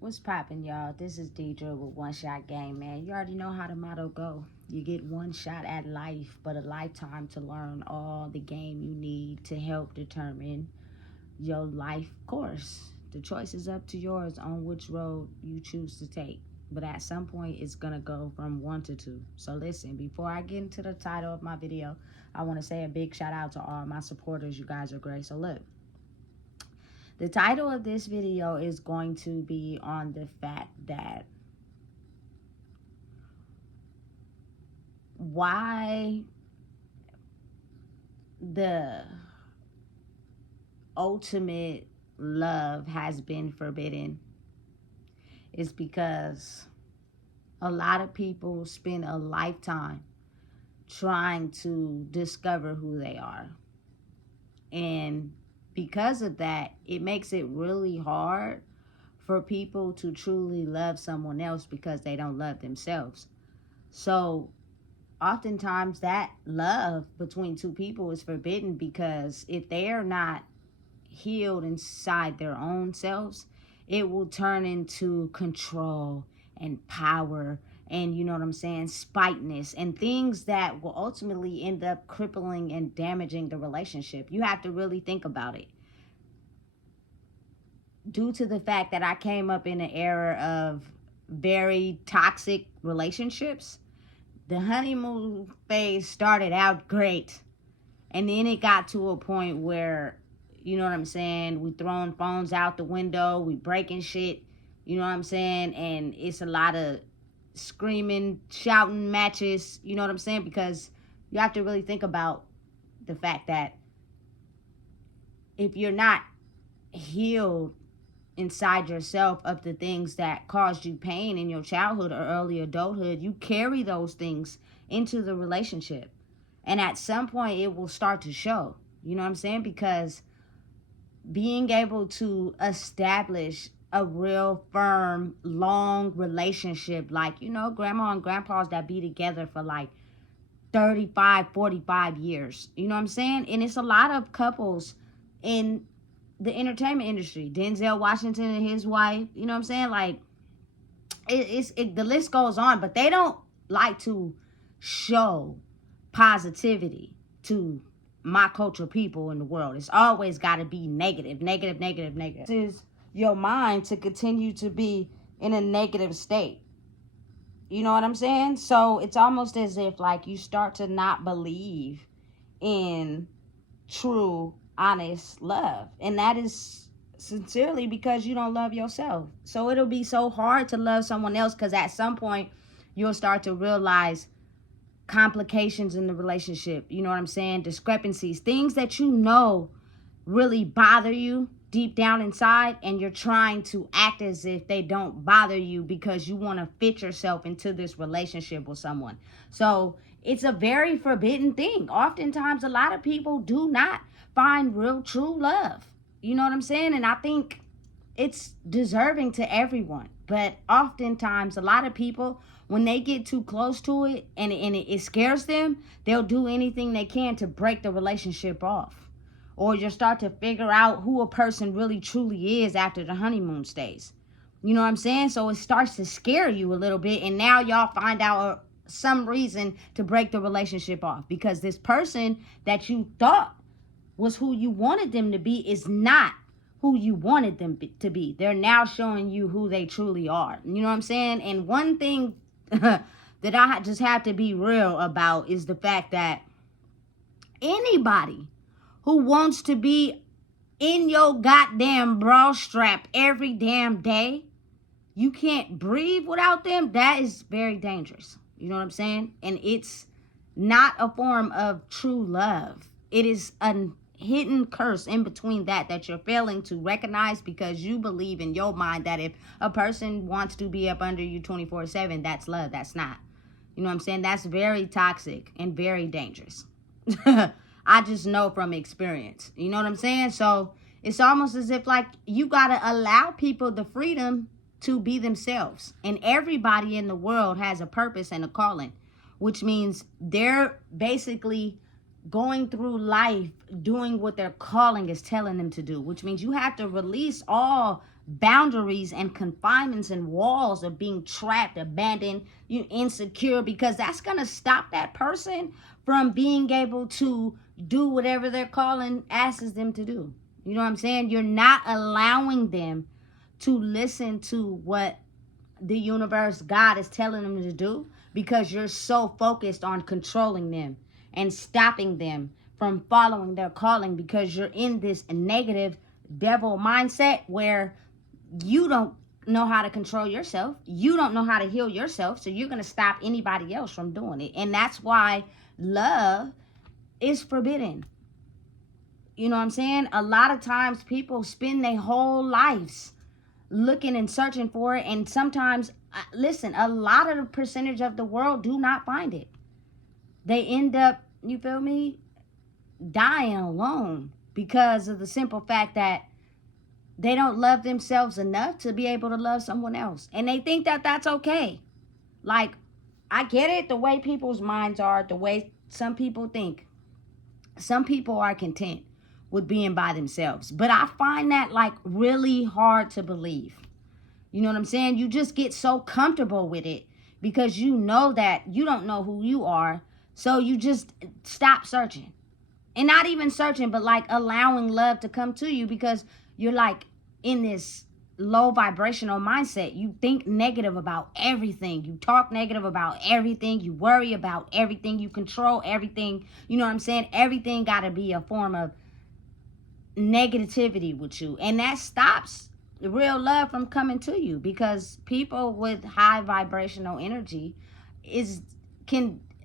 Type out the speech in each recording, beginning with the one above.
What's poppin', y'all? This is Deidre with One Shot Game, man. You already know how the motto go. You get one shot at life, but a lifetime to learn all the game you need to help determine your life course. The choice is up to yours on which road you choose to take. But at some point, it's going to go from 1 to 2. So listen, before I get into the title of my video, I want to say a big shout out to all my supporters. You guys are great. So look. The title of this video is going to be on the fact that why the ultimate love has been forbidden is because a lot of people spend a lifetime trying to discover who they are. And because of that, it makes it really hard for people to truly love someone else because they don't love themselves. So oftentimes that love between two people is forbidden because if they are not healed inside their own selves, it will turn into control and power and, you know what I'm saying, spiteness and things that will ultimately end up crippling and damaging the relationship. You have to really think about it. Due to the fact that I came up in an era of very toxic relationships, the honeymoon phase started out great. And then it got to a point where, you know what I'm saying, we throwing phones out the window, we breaking shit, you know what I'm saying, and it's a lot of screaming, shouting matches, you know what I'm saying, because you have to really think about the fact that if you're not healed inside yourself of the things that caused you pain in your childhood or early adulthood, you carry those things into the relationship. And at some point it will start to show, you know what I'm saying? Because being able to establish a real firm, long relationship, like, you know, grandma and grandpas that be together for like 35, 45 years, you know what I'm saying? And it's a lot of couples in the entertainment industry, Denzel Washington and his wife, you know what I'm saying? Like, the list goes on, but they don't like to show positivity to my culture people in the world. It's always got to be negative, negative, negative, negative. This is your mind to continue to be in a negative state. You know what I'm saying? So it's almost as if like you start to not believe in true, honest love. And that is sincerely because you don't love yourself. So it'll be so hard to love someone else because at some point you'll start to realize complications in the relationship, you know what I'm saying, discrepancies, things that you know really bother you deep down inside, and you're trying to act as if they don't bother you because you want to fit yourself into this relationship with someone. So it's a very forbidden thing. Oftentimes a lot of people do not find real true love, you know what I'm saying, and I think it's deserving to everyone. But oftentimes a lot of people, when they get too close to it and it scares them, they'll do anything they can to break the relationship off. Or you'll start to figure out who a person really truly is after the honeymoon stage. You know what I'm saying? So it starts to scare you a little bit, and now y'all find out some reason to break the relationship off because this person that you thought was who you wanted them to be is not who you wanted them to be. They're now showing you who they truly are. You know what I'm saying? And one thing that I just have to be real about is the fact that anybody who wants to be in your goddamn bra strap every damn day, you can't breathe without them, that is very dangerous. You know what I'm saying? And it's not a form of true love. It is a hidden curse in between that you're failing to recognize because you believe in your mind that if a person wants to be up under you 24/7, that's love. That's not. You know what I'm saying? That's very toxic and very dangerous. I just know from experience. You know what I'm saying? So it's almost as if like you got to allow people the freedom to be themselves. And everybody in the world has a purpose and a calling, which means they're basically going through life doing what their calling is telling them to do, which means you have to release all boundaries and confinements and walls of being trapped, abandoned, you insecure, because that's going to stop that person from being able to do whatever their calling asks them to do. You know what I'm saying? You're not allowing them to listen to what the universe, God, is telling them to do, because you're so focused on controlling them and stopping them from following their calling, because you're in this negative devil mindset where you don't know how to control yourself. You don't know how to heal yourself. So you're going to stop anybody else from doing it. And that's why love is forbidden. You know what I'm saying? A lot of times people spend their whole lives looking and searching for it. And sometimes, listen, a lot of the percentage of the world do not find it. They end up, you feel me, dying alone because of the simple fact that they don't love themselves enough to be able to love someone else. And they think that that's okay. Like, I get it, the way people's minds are, the way some people think. Some people are content with being by themselves. But I find that like really hard to believe. You know what I'm saying? You just get so comfortable with it because you know that you don't know who you are. So you just stop searching. And not even searching, but like allowing love to come to you, because you're like in this low vibrational mindset. You think negative about everything. You talk negative about everything. You worry about everything. You control everything. You know what I'm saying? Everything got to be a form of negativity with you. And that stops real love from coming to you, because people with high vibrational energy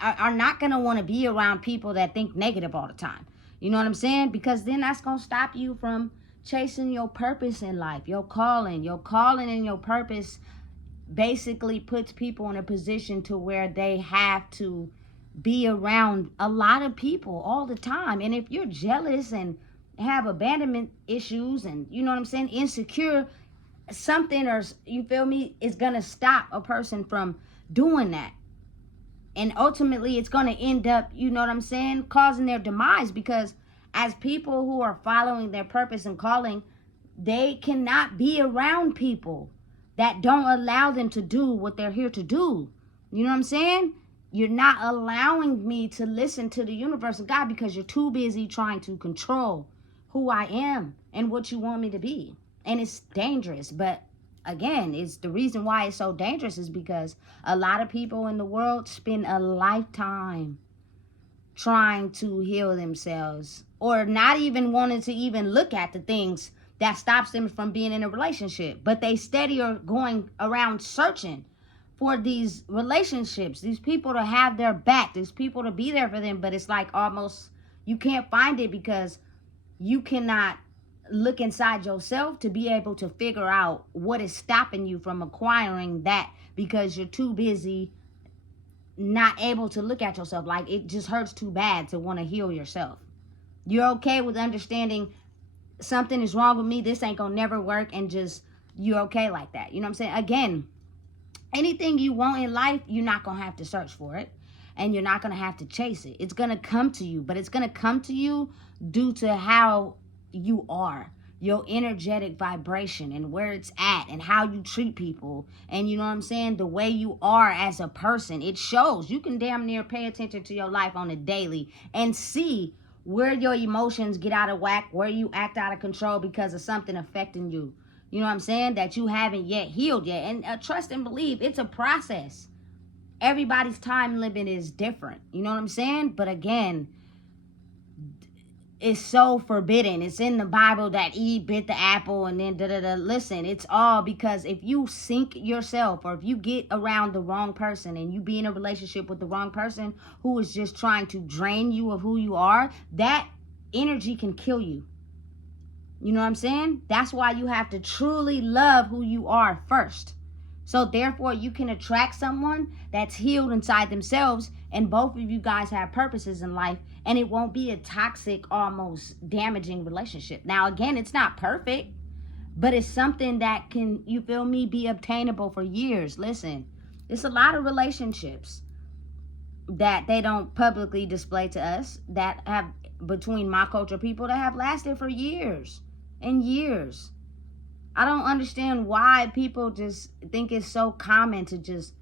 are not going to want to be around people that think negative all the time. You know what I'm saying? Because then that's going to stop you from chasing your purpose in life, your calling. Your calling and your purpose basically puts people in a position to where they have to be around a lot of people all the time. And if you're jealous and have abandonment issues and, you know what I'm saying, insecure, something, or you feel me, is going to stop a person from doing that. And ultimately, it's going to end up, you know what I'm saying, causing their demise, because as people who are following their purpose and calling, they cannot be around people that don't allow them to do what they're here to do. You know what I'm saying? You're not allowing me to listen to the universe of God because you're too busy trying to control who I am and what you want me to be. And it's dangerous. But again, it's the reason why it's so dangerous is because a lot of people in the world spend a lifetime trying to heal themselves, or not even wanting to even look at the things that stops them from being in a relationship. But they steady are going around searching for these relationships, these people to have their back, these people to be there for them. But it's like almost you can't find it because you cannot look inside yourself to be able to figure out what is stopping you from acquiring that, because you're too busy not able to look at yourself. Like, it just hurts too bad to want to heal yourself. You're okay with understanding something is wrong with me, this ain't gonna never work, and just you're okay like that. You know what I'm saying? Again, anything you want in life, you're not gonna have to search for it, and you're not gonna have to chase it. It's gonna come to you, but it's gonna come to you due to how you are, your energetic vibration, and where it's at, and how you treat people, and you know what I'm saying, the way you are as a person. It shows. You can damn near pay attention to your life on a daily and see where your emotions get out of whack, where you act out of control because of something affecting you. You know what I'm saying? That you haven't yet healed yet. And trust and believe, it's a process. Everybody's time limit is different. You know what I'm saying? But again, it's so forbidden. It's in the Bible that Eve bit the apple and then da-da-da. Listen, it's all because if you sink yourself, or if you get around the wrong person and you be in a relationship with the wrong person who is just trying to drain you of who you are, that energy can kill you. You know what I'm saying? That's why you have to truly love who you are first. So therefore, you can attract someone that's healed inside themselves, and both of you guys have purposes in life, and it won't be a toxic, almost damaging relationship. Now, again, it's not perfect, but it's something that can, you feel me, be obtainable for years. Listen, it's a lot of relationships that they don't publicly display to us that have, between my culture people, that have lasted for years and years. I don't understand why people just think it's so common to just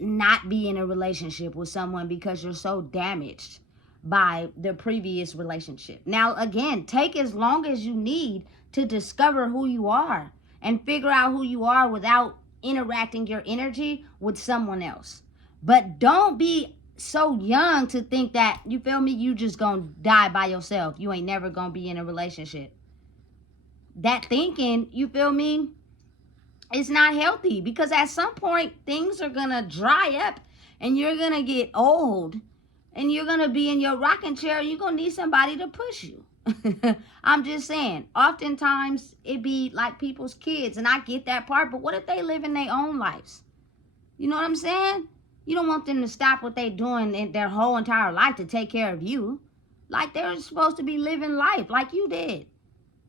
not be in a relationship with someone because you're so damaged by the previous relationship. Now, again, take as long as you need to discover who you are and figure out who you are without interacting your energy with someone else. But don't be so young to think that, you feel me, you just gonna die by yourself. You ain't never gonna be in a relationship. That thinking, you feel me, it's not healthy, because at some point things are gonna dry up and you're gonna get old and you're gonna be in your rocking chair. You're gonna need somebody to push you. I'm just saying, oftentimes it be like people's kids, and I get that part, but what if they live in their own lives? You know what I'm saying? You don't want them to stop what they're doing in their whole entire life to take care of you. Like they're supposed to be living life like you did.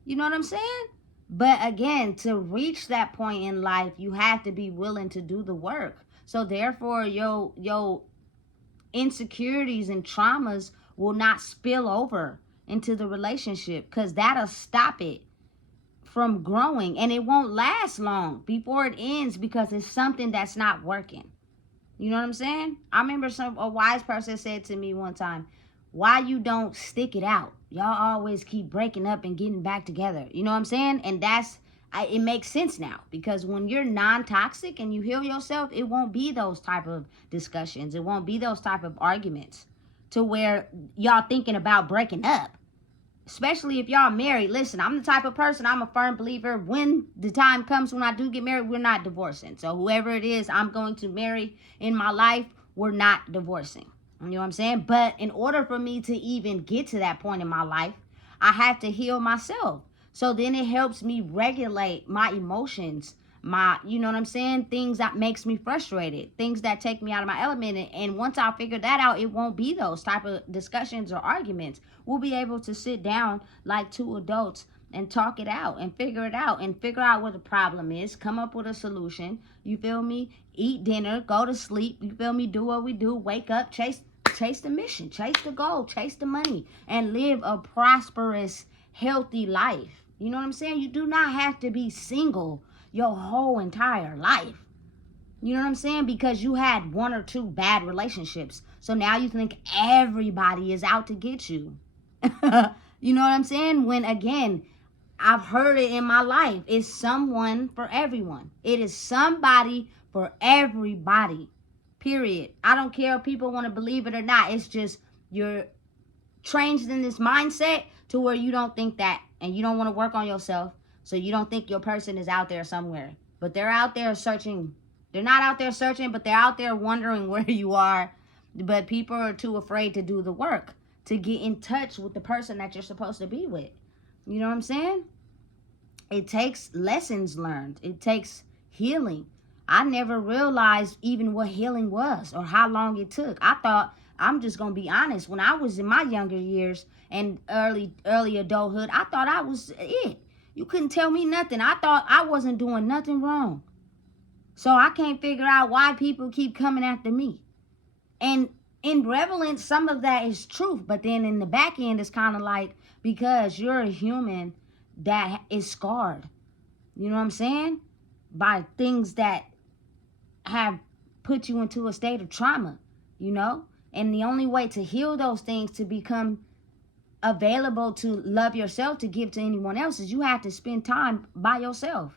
You know what I'm saying? But again, to reach that point in life, you have to be willing to do the work. So therefore, your insecurities and traumas will not spill over into the relationship, because that'll stop it from growing, and it won't last long before it ends because it's something that's not working. You know what I'm saying? I remember a wise person said to me one time, why you don't stick it out? Y'all always keep breaking up and getting back together. You know what I'm saying? And it makes sense now, because when you're non-toxic and you heal yourself, it won't be those type of discussions. It won't be those type of arguments to where y'all thinking about breaking up. Especially if y'all married. Listen, I'm the type of person, I'm a firm believer, when the time comes when I do get married, we're not divorcing. So whoever it is I'm going to marry in my life, we're not divorcing. You know what I'm saying? But in order for me to even get to that point in my life, I have to heal myself. So then it helps me regulate my emotions, you know what I'm saying? Things that makes me frustrated, things that take me out of my element. And once I figure that out, it won't be those type of discussions or arguments. We'll be able to sit down like two adults and talk it out and figure it out and figure out what the problem is, come up with a solution. You feel me? Eat dinner, go to sleep. You feel me? Do what we do, wake up, chase the mission, chase the goal, chase the money, and live a prosperous, healthy life. You know what I'm saying? You do not have to be single your whole entire life. You know what I'm saying? Because you had one or two bad relationships. So now you think everybody is out to get you. You know what I'm saying? When, again, I've heard it in my life. It's someone for everyone. It is somebody for everybody. Period. I don't care if people want to believe it or not. It's just you're trained in this mindset to where you don't think that, and you don't want to work on yourself. So you don't think your person is out there somewhere. But they're out there searching. They're not out there searching, but they're out there wondering where you are. But people are too afraid to do the work, to get in touch with the person that you're supposed to be with. You know what I'm saying? It takes lessons learned. It takes healing. I never realized even what healing was or how long it took. I thought, I'm just going to be honest, when I was in my younger years and early adulthood, I thought I was it. You couldn't tell me nothing. I thought I wasn't doing nothing wrong. So I can't figure out why people keep coming after me. And in relevance, some of that is truth. But then in the back end, it's kind of like, because you're a human that is scarred. You know what I'm saying? By things that have put you into a state of trauma, you know? And the only way to heal those things, to become available to love yourself, to give to anyone else, is you have to spend time by yourself.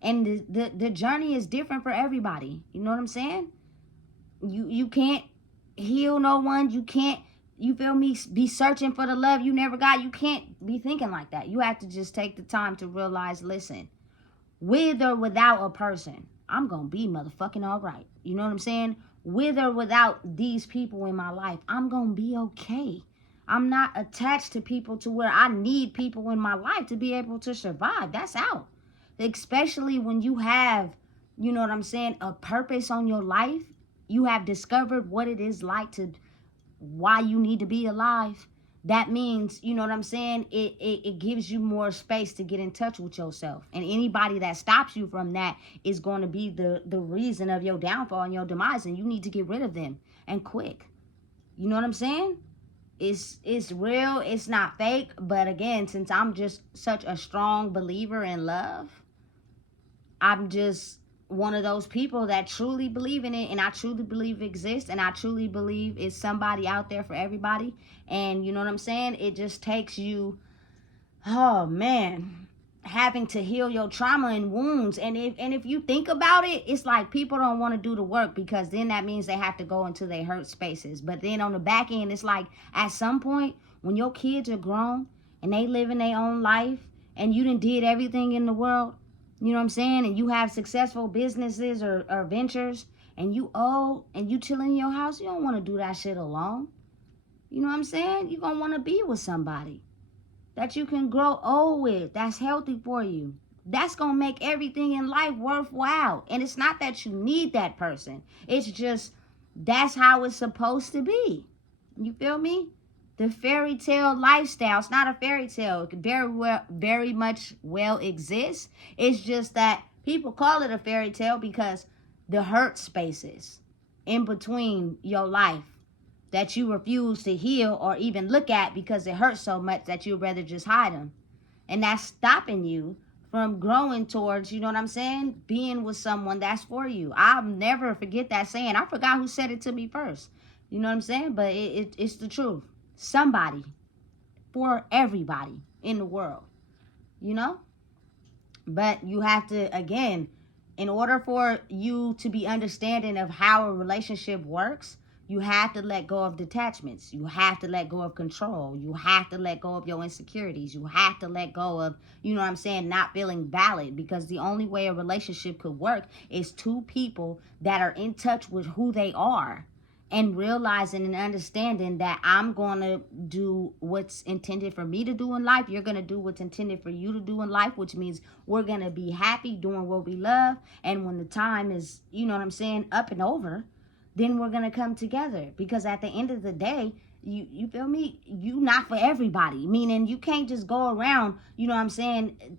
And the journey is different for everybody. You know what I'm saying? You can't heal no one. You can't, you feel me, be searching for the love you never got. You can't be thinking like that. You have to just take the time to realize, listen, with or without a person, I'm going to be motherfucking all right. You know what I'm saying? With or without these people in my life, I'm going to be okay. I'm not attached to people to where I need people in my life to be able to survive. That's out. Especially when you have, you know what I'm saying, a purpose on your life. You have discovered what it is like to, why you need to be alive. That means, you know what I'm saying, it gives you more space to get in touch with yourself. And anybody that stops you from that is going to be the reason of your downfall and your demise. And you need to get rid of them, and quick. You know what I'm saying? it's real, it's not fake. But again, since I'm just such a strong believer in love, I'm just one of those people that truly believe in it, and I truly believe it exists, and I truly believe it's somebody out there for everybody. And you know what I'm saying? It just takes you, oh man, having to heal your trauma and wounds. And if you think about it, it's like people don't want to do the work, because then that means they have to go into their hurt spaces. But then on the back end, it's like at some point when your kids are grown and they live in their own life, and you done did everything in the world, you know what I'm saying, and you have successful businesses or ventures, and you old and you chilling in your house, you don't want to do that shit alone. You know what I'm saying? You're gonna want to be with somebody that you can grow old with, that's healthy for you. That's gonna make everything in life worthwhile. And it's not that you need that person, it's just that's how it's supposed to be. You feel me? The fairy tale lifestyle, it's not a fairy tale. It could very much well exist. It's just that people call it a fairy tale because the hurt spaces in between your life that you refuse to heal or even look at because it hurts so much that you'd rather just hide them. And that's stopping you from growing towards, you know what I'm saying, being with someone that's for you. I'll never forget that saying. I forgot who said it to me first. You know what I'm saying? But it's the truth. Somebody for everybody in the world, you know? But you have to, again, in order for you to be understanding of how a relationship works, you have to let go of detachments. You have to let go of control. You have to let go of your insecurities. You have to let go of, you know what I'm saying, not feeling valid. Because the only way a relationship could work is two people that are in touch with who they are, and realizing and understanding that I'm going to do what's intended for me to do in life. You're going to do what's intended for you to do in life, which means we're going to be happy doing what we love. And when the time is, you know what I'm saying, up and over, then we're going to come together. Because at the end of the day, you feel me? You not for everybody. Meaning you can't just go around, you know what I'm saying,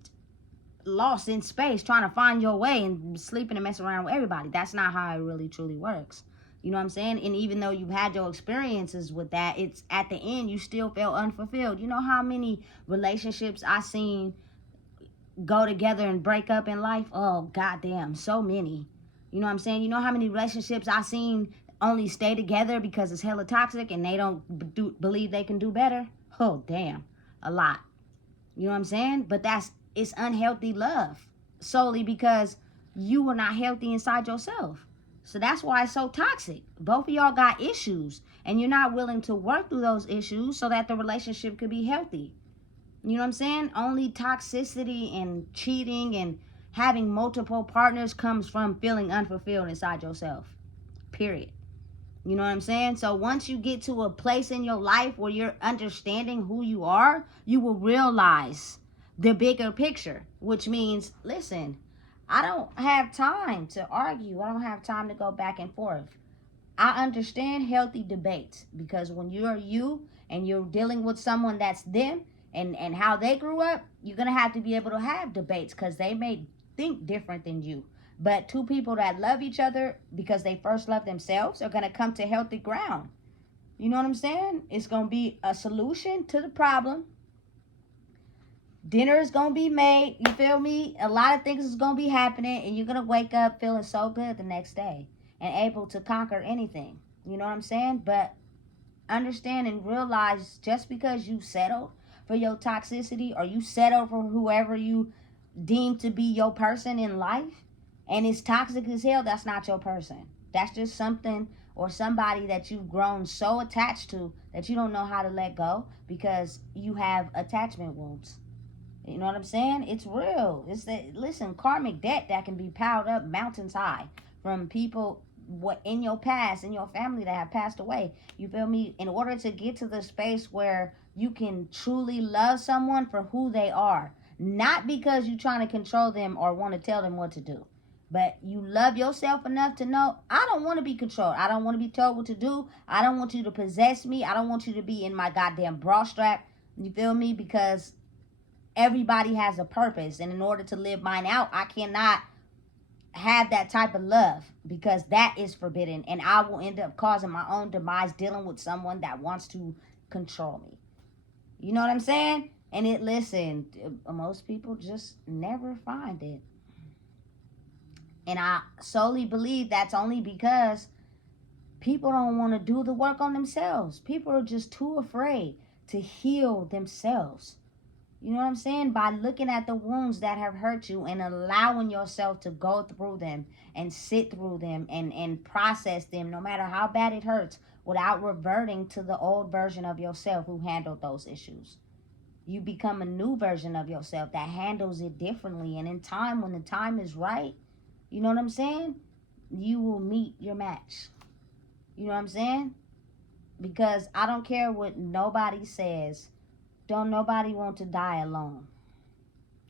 lost in space trying to find your way and sleeping and messing around with everybody. That's not how it really truly works. You know what I'm saying? And even though you've had your experiences with that, it's at the end you still feel unfulfilled. You know how many relationships I seen go together and break up in life? Oh, goddamn, so many. You know what I'm saying? You know how many relationships I seen only stay together because it's hella toxic and they don't believe they can do better? Oh, damn, a lot. You know what I'm saying? But it's unhealthy love solely because you were not healthy inside yourself. So that's why it's so toxic. Both of y'all got issues, and you're not willing to work through those issues so that the relationship could be healthy. You know what I'm saying? Only toxicity and cheating and having multiple partners comes from feeling unfulfilled inside yourself. Period. You know what I'm saying? So once you get to a place in your life where you're understanding who you are, you will realize the bigger picture, which means, listen, I don't have time to argue. I don't have time to go back and forth. I understand healthy debates, because when you're you and you're dealing with someone that's them and how they grew up, you're going to have to be able to have debates because they may think different than you. But two people that love each other because they first love themselves are going to come to healthy ground. You know what I'm saying? It's going to be a solution to the problem. Dinner is going to be made, you feel me? A lot of things is going to be happening, and you're going to wake up feeling so good the next day and able to conquer anything. You know what I'm saying? But understand and realize, just because you settled for your toxicity, or you settled for whoever you deem to be your person in life, and it's toxic as hell, that's not your person. That's just something or somebody that you've grown so attached to that you don't know how to let go because you have attachment wounds. You know what I'm saying? It's real. It's that, listen, karmic debt that can be piled up mountains high from people what in your past, in your family, that have passed away. You feel me? In order to get to the space where you can truly love someone for who they are, not because you're trying to control them or want to tell them what to do, but you love yourself enough to know, I don't want to be controlled. I don't want to be told what to do. I don't want you to possess me. I don't want you to be in my goddamn bra strap. You feel me? Because everybody has a purpose, and in order to live mine out, I cannot have that type of love, because that is forbidden, and I will end up causing my own demise dealing with someone that wants to control me. You know what I'm saying? And listen, most people just never find it. And I solely believe that's only because people don't want to do the work on themselves. People are just too afraid to heal themselves. You know what I'm saying? By looking at the wounds that have hurt you and allowing yourself to go through them and sit through them and process them, no matter how bad it hurts, without reverting to the old version of yourself who handled those issues. You become a new version of yourself that handles it differently. And in time, when the time is right, you know what I'm saying? You will meet your match. You know what I'm saying? Because I don't care what nobody says. Don't nobody want to die alone.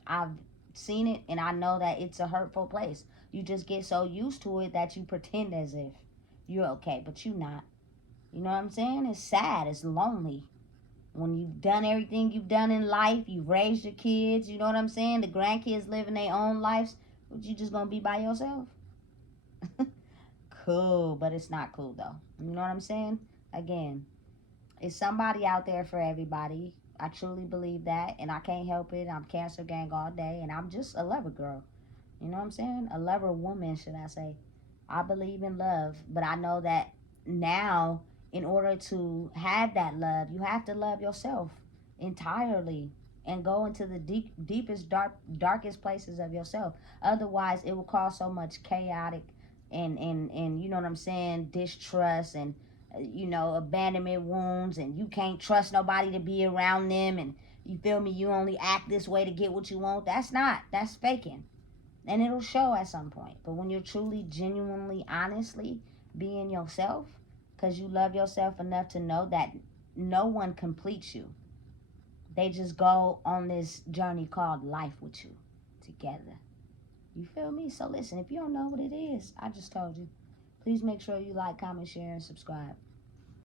I've seen it and I know that it's a hurtful place. You just get so used to it that you pretend as if you're okay, but you're not. You know what I'm saying? It's sad. It's lonely. When you've done everything you've done in life, you've raised your kids, you know what I'm saying? The grandkids living their own lives, but you just gonna be by yourself? Cool, but it's not cool though. You know what I'm saying? Again, it's somebody out there for everybody. I truly believe that, and I can't help it. I'm Cancer Gang all day, and I'm just a lover girl. You know what I'm saying? A lover woman, should I say. I believe in love, but I know that now, in order to have that love, you have to love yourself entirely and go into the deepest, darkest places of yourself. Otherwise, it will cause so much chaotic and you know what I'm saying, distrust and abandonment wounds, and you can't trust nobody to be around them, and you feel me, you only act this way to get what you want. That's faking, and it'll show at some point. But when you're truly, genuinely, honestly being yourself, because you love yourself enough to know that no one completes you, they just go on this journey called life with you together. You feel me? So listen, if you don't know what it is, I just told you. Please make sure you like, comment, share, and subscribe.